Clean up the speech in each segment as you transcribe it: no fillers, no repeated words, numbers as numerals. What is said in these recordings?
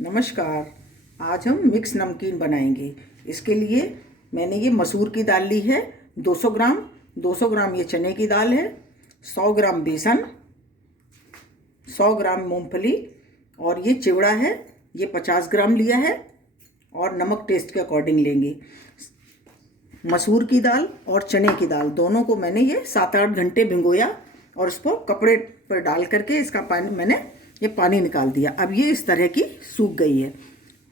नमस्कार। आज हम मिक्स नमकीन बनाएंगे। इसके लिए मैंने ये मसूर की दाल ली है 200 ग्राम। 200 ग्राम ये चने की दाल है, 100 ग्राम बेसन, 100 ग्राम मूंगफली और ये चिवड़ा है, ये 50 ग्राम लिया है। और नमक टेस्ट के अकॉर्डिंग लेंगे। मसूर की दाल और चने की दाल दोनों को मैंने ये 7-8 घंटे भिगोया और इसको कपड़े पर डाल करके इसका पानी मैंने ये पानी निकाल दिया। अब ये इस तरह की सूख गई है,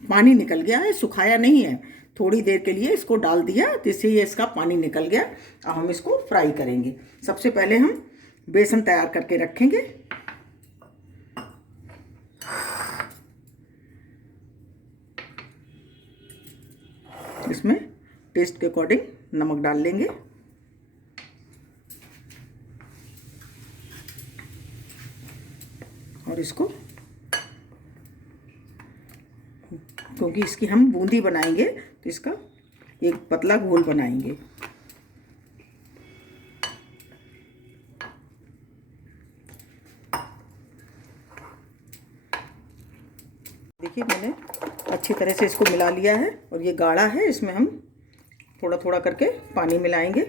पानी निकल गया है, सुखाया नहीं है। थोड़ी देर के लिए इसको डाल दिया जिससे ये इसका पानी निकल गया। अब हम इसको फ्राई करेंगे। सबसे पहले हम बेसन तैयार करके रखेंगे। इसमें टेस्ट के अकॉर्डिंग नमक डाल लेंगे और इसको, क्योंकि इसकी हम बूंदी बनाएंगे तो इसका एक पतला घोल बनाएंगे। देखिए मैंने अच्छी तरह से इसको मिला लिया है और ये गाढ़ा है। इसमें हम थोड़ा थोड़ा करके पानी मिलाएंगे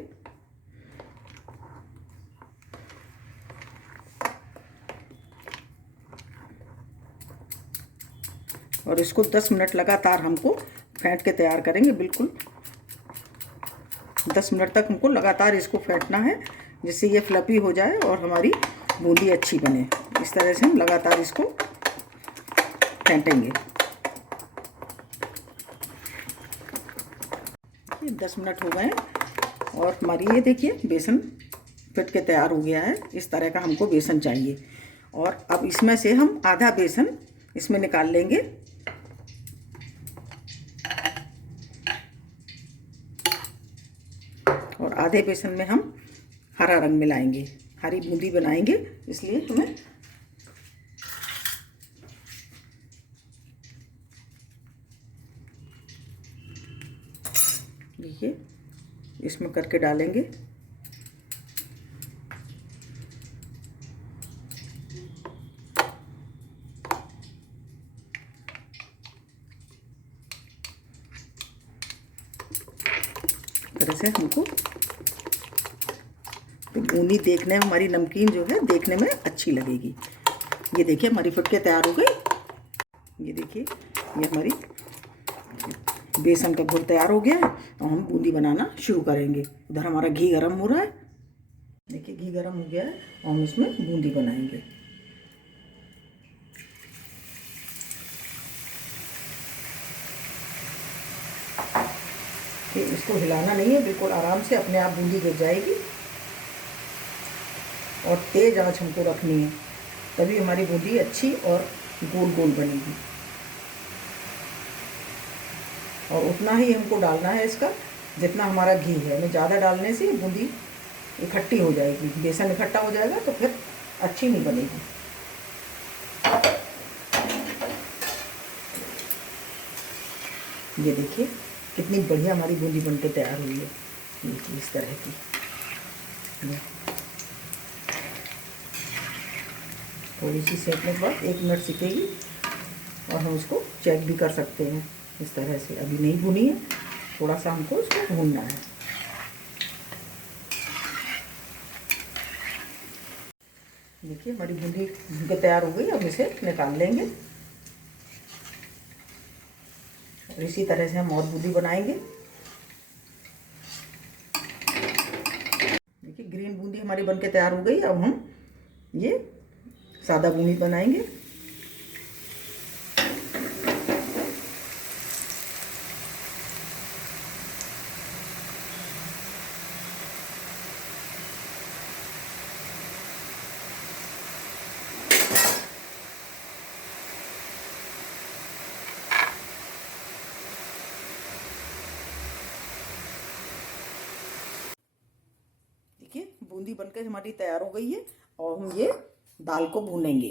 और इसको 10 मिनट लगातार हमको फेंट के तैयार करेंगे। बिल्कुल 10 मिनट तक हमको लगातार इसको फेंटना है जिससे ये फ्लफी हो जाए और हमारी बूंदी अच्छी बने। इस तरह से हम लगातार इसको फेंटेंगे। 10 मिनट हो गए और हमारी ये देखिए बेसन फिट के तैयार हो गया है। इस तरह का हमको बेसन चाहिए। और अब इसमें से हम आधा बेसन इसमें निकाल लेंगे और आधे बेसन में हम हरा रंग मिलाएंगे। हरी बूंदी बनाएंगे इसलिए हमें देखिए इसमें करके डालेंगे। तरह से हमको तो बूंदी देखने में हमारी नमकीन जो है देखने में अच्छी लगेगी। ये देखिए हमारी फुट के तैयार हो गई। ये देखिए ये हमारी बेसन का घोल तैयार हो गया है। तो हम बूंदी बनाना शुरू करेंगे। उधर हमारा घी गरम हो रहा है। देखिए घी गरम हो गया है और हम इसमें बूंदी बनाएंगे। इसको हिलाना नहीं है, बिल्कुल आराम से अपने आप बूंदी गिर जाएगी। और तेज आंच हमको रखनी है, तभी हमारी बूंदी अच्छी और गोल गोल बनेगी। और उतना ही हमको डालना है इसका जितना हमारा घी है। मैं ज़्यादा डालने से बूंदी इकट्ठी हो जाएगी, बेसन इकट्ठा हो जाएगा तो फिर अच्छी नहीं बनेगी। ये देखिए कितनी बढ़िया हमारी बूंदी बनके तैयार हुई है। देखिए इस तरह की। थोड़ी सी सेकने के बाद 1 मिनट सिकेगी और हम उसको चेक भी कर सकते हैं। इस तरह से अभी नहीं भुनी है, थोड़ा सा हमको इसको भूनना है। देखिए हमारी बूंदी भून के तैयार हो गई। अब इसे निकाल लेंगे और इसी तरह से हम और बूंदी बनाएंगे। देखिए ग्रीन बूंदी हमारी बनके तैयार हो गई। अब हम ये सादा बूंदी बनाएंगे। देखिए बूंदी बनकर हमारी तैयार हो गई है और हम ये दाल को भूनेंगे।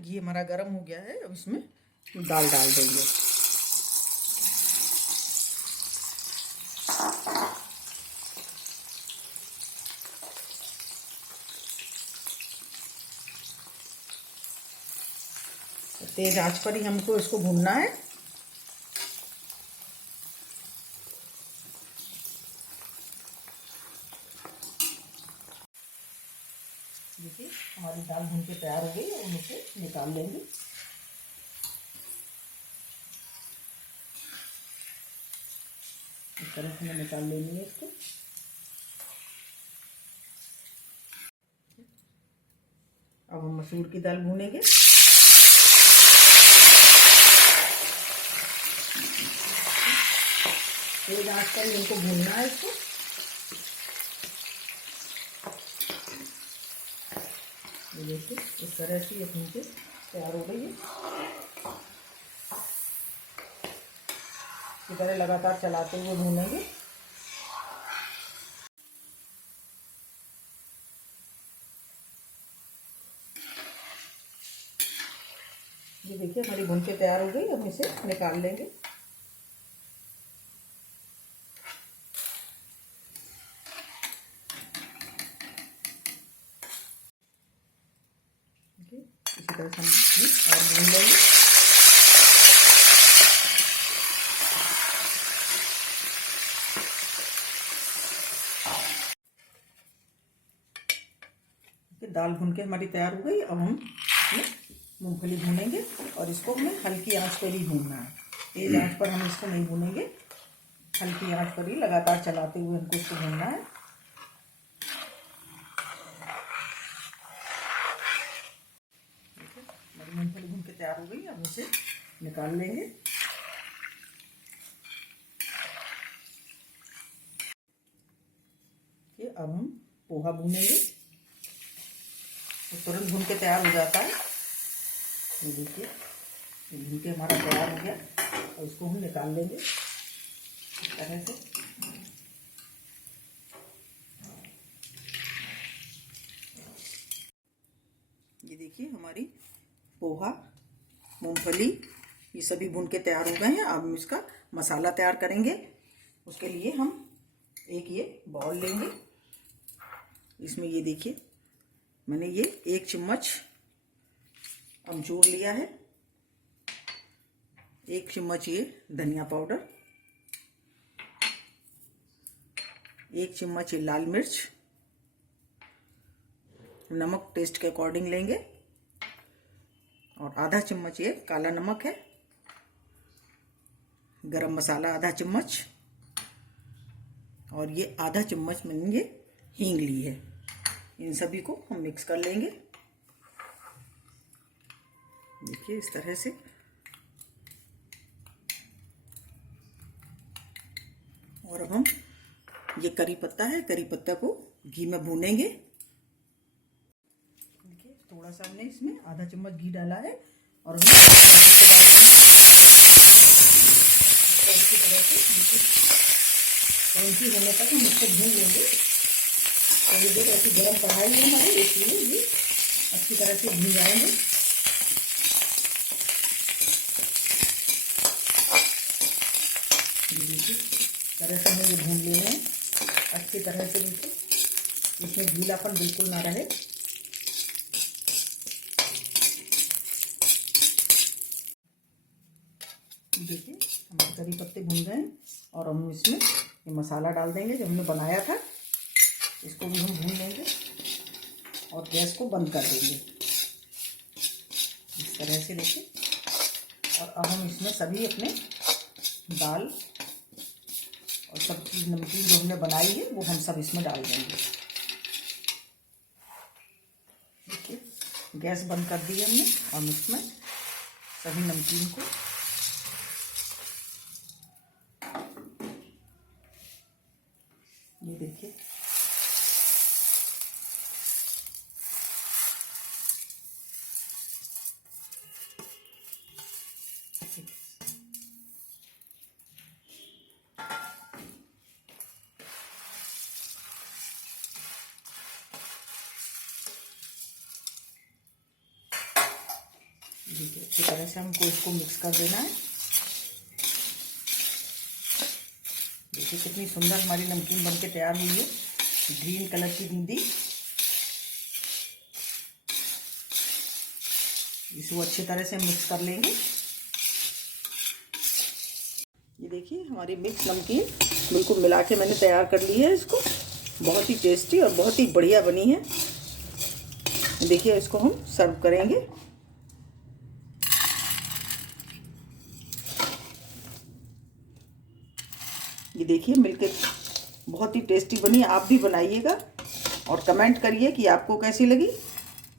घी हमारा गर्म हो गया है। अब इसमें दाल डाल देंगे। तेज आंच पर ही हमको इसको भूनना है। देखिए हमारी दाल भून के तैयार हो गई और हम इसे निकाल लेंगे। इस तरह से हमें निकाल लेनी है इसको। अब हम मसूर की दाल भूनेंगे। तेज आंच पर इनको भूनना है इसको। ये देखिए इस तरह से ये भून के तैयार हो गई है। इस तरह लगातार चलाते हुए भूनेंगे। ये देखिए हमारी भून के तैयार हो गई। हम इसे निकाल लेंगे। इसी तरह से हम और भून लेंगे। दाल भून के हमारी तैयार हो गई। अब हम मूंगफली भूनेंगे और इसको हमें हल्की आंच पर ही भूनना है। तेज आंच पर हम इसको नहीं भूनेंगे, हल्की आंच पर ही लगातार चलाते हुए हमको इसको भूनना है। हमारी मूंगफली भून के तैयार हो गई। अब इसे निकाल लेंगे। अब हम पोहा भूनेंगे। तुरंत भून के तैयार हो जाता है। ये देखिए ये भून के हमारा तैयार हो गया और इसको हम निकाल लेंगे इस तरह से। ये देखिए हमारी पोहा, मूंगफली ये सभी भून के तैयार हो गए हैं। अब हम इसका मसाला तैयार करेंगे। उसके लिए हम एक ये बाउल लेंगे। इसमें ये देखिए मैंने ये 1 चम्मच अमचूर लिया है, 1 चम्मच ये धनिया पाउडर, 1 चम्मच ये लाल मिर्च, नमक टेस्ट के अकॉर्डिंग लेंगे और आधा चम्मच ये काला नमक है, गरम मसाला आधा चम्मच और ये आधा चम्मच मैंने ये हींग ली है। इन सभी को हम मिक्स कर लेंगे। देखिए इस तरह से। और अब हम ये करी पत्ता है, करी पत्ता को घी में भूनेंगे। देखिए थोड़ा सा हमने इसमें आधा चम्मच घी डाला है और हम इसको डालेंगे अच्छी तरह से। क्रंची होने तक हम इसको भून लेंगे। थोड़ी देर ऐसी गर्म कढ़ाई है हमारी, इसलिए ये अच्छी तरह से भून जाएंगे। तरह से हमें ये भून लेना है अच्छी तरह से, बिल्कुल इसमें गीलापन बिल्कुल ना रहे। देखिए हमारे करी पत्ते भून गए हैं और हम इसमें ये मसाला डाल देंगे जो हमने बनाया था। इसको भी हम भून लेंगे और गैस को बंद कर देंगे इस तरह से। देखिए और अब हम इसमें सभी अपने दाल और सब चीज़ नमकीन जो हमने बनाई है वो हम सब इसमें डाल देंगे। देखिए गैस बंद कर दी है हमने। हम इसमें सभी नमकीन को ये देखिए देखिए अच्छी तरह से हमको इसको मिक्स कर देना है। देखिए कितनी सुंदर हमारी नमकीन बनके तैयार हुई है, ग्रीन कलर की बूंदी इसको अच्छी तरह से मिक्स कर लेंगे। ये देखिए हमारी मिक्स नमकीन बिल्कुल मिला के मैंने तैयार कर ली है इसको। बहुत ही टेस्टी और बहुत ही बढ़िया बनी है। देखिए इसको हम सर्व करेंगे। ये देखिए मिलके बहुत ही टेस्टी बनी। आप भी बनाइएगा और कमेंट करिए कि आपको कैसी लगी।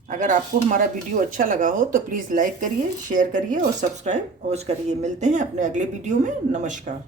अगर आपको हमारा वीडियो अच्छा लगा हो तो प्लीज़ लाइक करिए, शेयर करिए और सब्सक्राइब अवश्य करिए। मिलते हैं अपने अगले वीडियो में। नमस्कार।